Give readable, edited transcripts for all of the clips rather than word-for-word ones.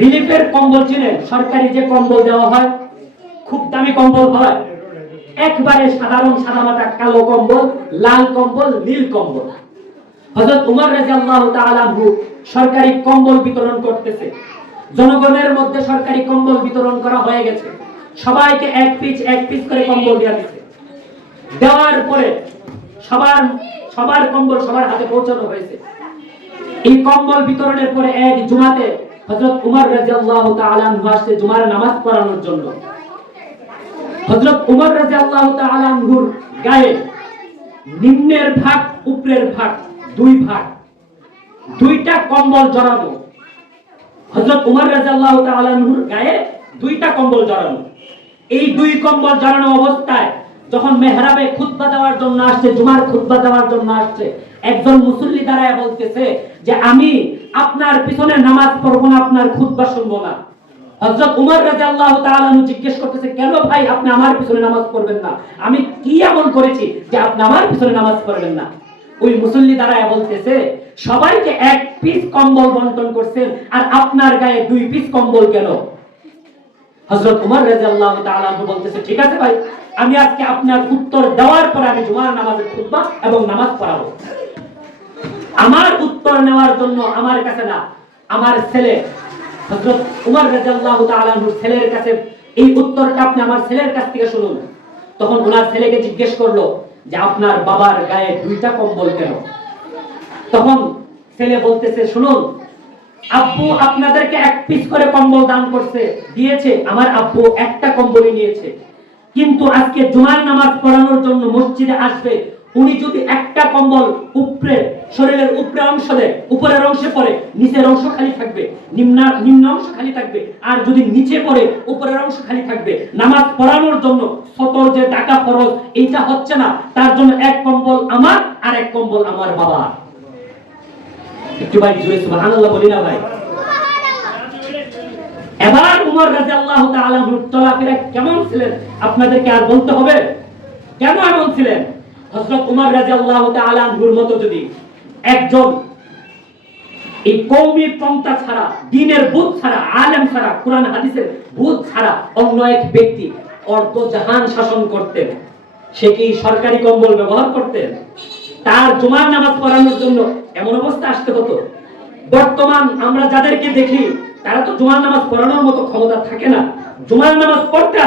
রিলিফের কম্বল চিনেন? সরকারি যে কম্বল দেওয়া হয়, খুব দামি কম্বল হয়, একবারে সাধারণ সাদামাটা কালো কম্বল, লাল কম্বল, নীল কম্বল। হযরত উমর রাদিয়াল্লাহু তাআলা আনহু সরকারি কম্বল বিতরণ করতেছে। জনগণের মধ্যে সরকারি কম্বল বিতরণ করা হয়ে গেছে, সবাইকে এক পিস করে কম্বল দেওয়া দিয়েছে। দেওয়ার পরে সবার কম্বল সবার হাতে পৌঁছানো হয়েছে। এই কম্বল বিতরণের পরে এক জুমাতে হযরত উমর রাদিয়াল্লাহু তাআলা আনহু আসছে জুমার নামাজ পড়ানোর জন্য। হযরত উমর রাদিয়াল্লাহু তাআলা আনহুর গায়ে নিম্নের ভাগ উপরের ভাগ দুই ভাগ, দুইটা কম্বল জড়ানো। হযরত উমর রাদিয়াল্লাহু তাআলা আনহুর গায়ে দুইটা কম্বল জড়ানো। এই দুই কম্বল জড়ানো অবস্থায় যখন মেহরাবে খুতবা দেওয়ার জন্য আসছে, জুমার খুতবা দেওয়ার জন্য আসছে, একজন মুসল্লি দাঁড়ায় বলতেছে যে আমি আপনার পিছনে নামাজ পড়ব না, আপনার খুতবা শুনবো না। হযরত উমর রাদিয়াল্লাহু তাআলা আনহু জিজ্ঞেস করতেছে, কেন ভাই আপনি আমার পিছনে নামাজ পড়বেন না? আমি কি এমন করেছি যে আপনি আমার পিছনে নামাজ পড়বেন না? ওই মুসল্লি দাঁড়ায় বলতেছে, সবাইকে এক পিস কম্বল বন্টন করছেন আর আপনার গায়ে দুই পিস কম্বল কেন? হযরত উমর রাদিয়াল্লাহু তাআলা আনহু বলতেছে, ঠিক আছে ভাই, আমি আজকে আপনার উত্তর দেওয়ার পরে আমি জুমার নামাজের খুতবা এবং নামাজ পড়াবো। আমার উত্তর নেওয়ার জন্য আমার কাছে না, আমার ছেলে হযরত উমর রাদিয়াল্লাহু তাআলা আনহুর ছেলের কাছে এই উত্তরটা আপনি আমার ছেলের কাছ থেকে শুনুন। তখন ওনার ছেলেকে জিজ্ঞেস করলো যে আপনার বাবার গায়ে দুইটা কম্বল কেন? তখন ছেলে বলতেছে, শুনুন, আব্বু আপনাদেরকে এক পিস করে কম্বল দান দিয়েছে, আমার আব্বু একটা কম্বলই নিয়েছে, কিন্তু আজকে জুমার নামাজ পড়ানোর জন্য মসজিদে আসবে, উনি যদি একটা কম্বল উপরে শরীরের উপরের অংশ দেয়, উপরের অংশে পড়ে, নিচের অংশ খালি থাকবে, নিম্ন অংশ খালি থাকবে, আর যদি নিচে পড়ে উপরের অংশ খালি থাকবে, নামাজ পড়ানোর জন্য সতর যে টাকা খরচ এইটা হচ্ছে না, তার জন্য এক কম্বল আমার আর এক কম্বল আমার বাবা। একটু ভাই জোরে সুবহানাল্লাহ বলি না ভাই? এবার উমর রাদিয়াল্লাহু তাআলা চলাফেরা কেমন ছিলেন আপনাদেরকে আর বলতে হবে? কেন এমন ছিলেন? হযরত উমর রাদিয়াল্লাহু তাআলা আনহুর মতো যদি একজন এই কওমি পন্থা ছাড়া, দ্বীনের বুঝ ছাড়া, আলেম ছাড়া, কুরআন হাদিসের বুঝ ছাড়া অন্য এক ব্যক্তি অর্ধ জাহান শাসন করতেন, সে কি সরকারি কম্বল ব্যবহার করতেন? তার জুমার নামাজ পড়ানোর জন্য এমন অবস্থা আসতে হতো। বর্তমান আমরা যাদেরকে দেখি তারা তো জুমার নামাজ পড়ানোর মতো ক্ষমতা থাকে না, জুমার নামাজ পড়তে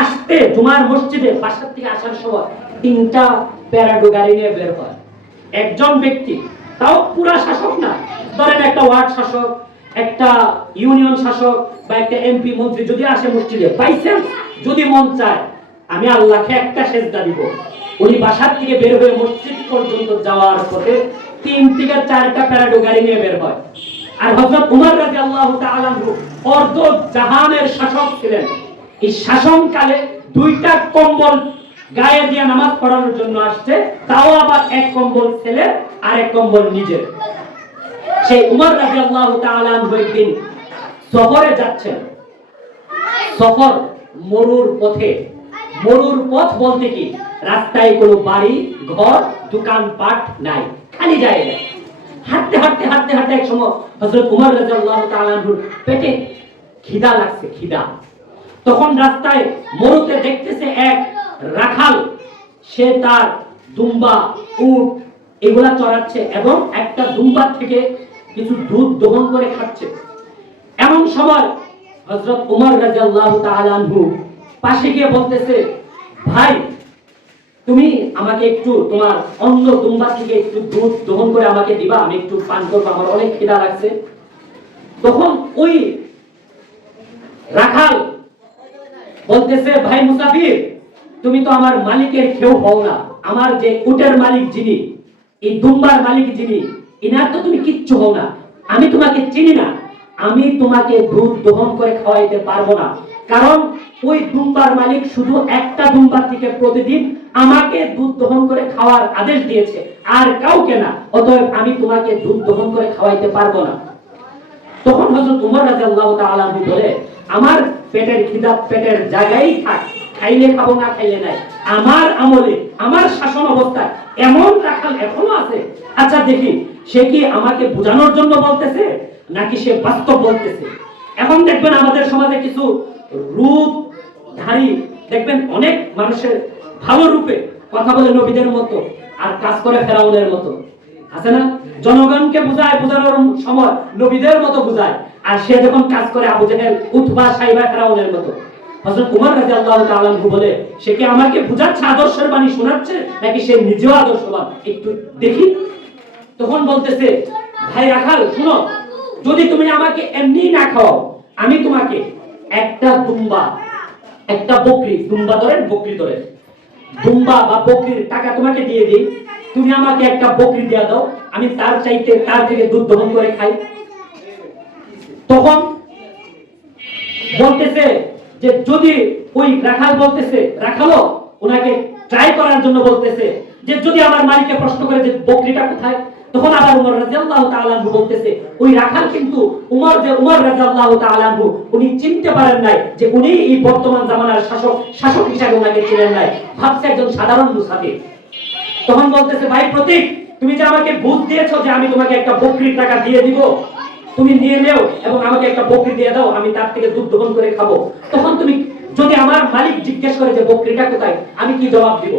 আসতে জুমার মসজিদে বাসা থেকে আসার সময় তিনটা প্যারাডো গাড়ি নিয়ে বের হয় একজন ব্যক্তি, তাও পুরা শাসক না, ধরেন একটা ওয়ার্ড শাসক, একটা ইউনিয়ন শাসক বা একটা এমপি মন্ত্রী যদি আসে মসজিদে, বাইচান্স যদি মন চায় আমি আল্লাহকে একটা সেজদা দিব, উনি বাসার থেকে বের হয়ে মসজিদ পর্যন্ত যাওয়ার পথে 3 থেকে 4টা প্যারাডো গাড়ি নিয়ে বের হয়। আর হযরত উমর রাদিয়াল্লাহু তাআলা আনহু অর্ধ জাহানের শাসক ছিলেন, এই শাসনকালে দুইটা কম্বল গায়ে দিয়ে নামাজ পড়ানোর জন্য আসছে, তাও আবার এক কম্বল ছেলে আর এক কম্বল নিজের। সেই উমর রাদিয়াল্লাহু তাআলা আনহু একদিন সফরে যাচ্ছেন, সফর মরুর পথে, মরুর পথ বলতে কি রাস্তায় কোনো বাড়ি ঘর দোকানপাট নাই, খালি জায়গা। হাঁটতে হাঁটতে হাঁটতে হাঁটতে এক সময় হযরত উমর রাদিয়াল্লাহু তাআলা আনহুর পেটে খিদা লাগছে, খিদা। তখন রাস্তায় মরুতে দেখতেছে এক রাখাল, সে তার দুম্বা, উট এগুলা চড়াচ্ছে এবং একটা দুম্বা থেকে কিছু দুধ দহন করে খাচ্ছে। এমন সময় হযরত উমর রাদিয়াল্লাহু তাআলা আনহু পাশে গিয়ে বলতেছে, ভাই তুমি আমাকে একটু তোমার অন্য দুম্বা থেকে একটু দুধ দহন করে আমাকে দিবা, আমি একটু পান করবো, আমার অনেক খিদা লাগছে। তখন ওই রাখাল বলতেছে, ভাই মুসাফির, তুমি তো আমার মালিকের কেউ হও না, আমার যে উটের মালিক যিনি, এই দুম্বার মালিক যিনি, ইনার তো তুমি কিচ্ছু হও না, আমি তোমাকে চিনি না, আমি তোমাকে দুধ দহন করে খাওয়াইতে পারবো না, কারণ ওই দুম্বার মালিক শুধু একটা দুম্বার থেকে প্রতিদিন আমাকে দুধ দহন করে খাওয়ার আদেশ দিয়েছে, আর কাউকে না, অতএব আমি তোমাকে দুধ দহন করে খাওয়াইতে পারবো না। তখন হযরত উমর রাদিয়াল্লাহু তাআলা আনহু বলে, আমার পেটের খিদা পেটের জায়গায় থাক, খাইলে খাবো না খাইলে নাই, আমার আমলে আমার শাসন অবস্থায় এমন রাখাল এখনো আছে, আচ্ছা দেখি সে কি আমাকে বোঝানোর জন্য বলতেছে নাকি সে বাস্তব বলতেছে। এখন দেখবেন আমাদের সমাজে কিছু রূপধারী দেখবেন অনেক মানুষের ভালো রূপে কথা বলে নবীদের মতো আর কাজ করে ফেরাউনের মতো, আছে না? জনগণকে বোঝানোর সময় নবীদের মতো বুঝায়, আর সে যখন কাজ করে আবু জেহেল, উতবা, সাইবা, ফেরাউনের মতো। হযরত উমর রাদিয়াল্লাহু তাআলা আনহু বলে, সে কি আমাকে বুঝাচ্ছে, আদর্শের বাণী শোনাচ্ছে, নাকি সে নিজেও আদর্শবান, একটু দেখি। তখন বলতেছে, ভাই রাখাল শুনো, যদি তুমি আমাকে এমনি না খাও, আমি তোমাকে একটা দুম্বা, একটা বকরি, দুম্বা ধরেন বকরি ধরেন, দুম্বা বা বকরির টাকা তোমাকে দিয়ে দিই, তুমি আমাকে একটা বকরি দিয়ে দাও, আমি তার থেকে দুধ দহন করে খাই। তখন বলতেছে যে যদি ওই রাখাল বলতেছে, রাখালও ওনাকে ট্রাই করার জন্য বলতেছে যে যদি আমার মালিককে প্রশ্ন করে যে বকরিটা কোথায়, তখন আবার উমর রাদিয়াল্লাহু তাআলা আনহু বলতেছে, ওই রাখাল কিন্তু উমর রাদিয়াল্লাহু তাআলা আনহু উনি চিনতে পারেন নাই যে উনি এই বর্তমান জামানার শাসক হিসেবে ওনাকে চিনেন নাই, ভাবছে একজন সাধারণ মুসাফির। তখন বলতেছে, ভাই প্রতীক, তুমি যে আমাকে বুঝ দিয়েছো যে আমি তোমাকে একটা বকরির টাকা দিয়ে দিব, তুমি নিয়ে নেও এবং আমাকে একটা বকরি দিয়ে দাও, আমি তার থেকে দুধ দহন করে খাবো। তখন তুমি যদি আমার মালিক জিজ্ঞেস করে যে বকরিটা কোথায়, আমি কি জবাব দিব?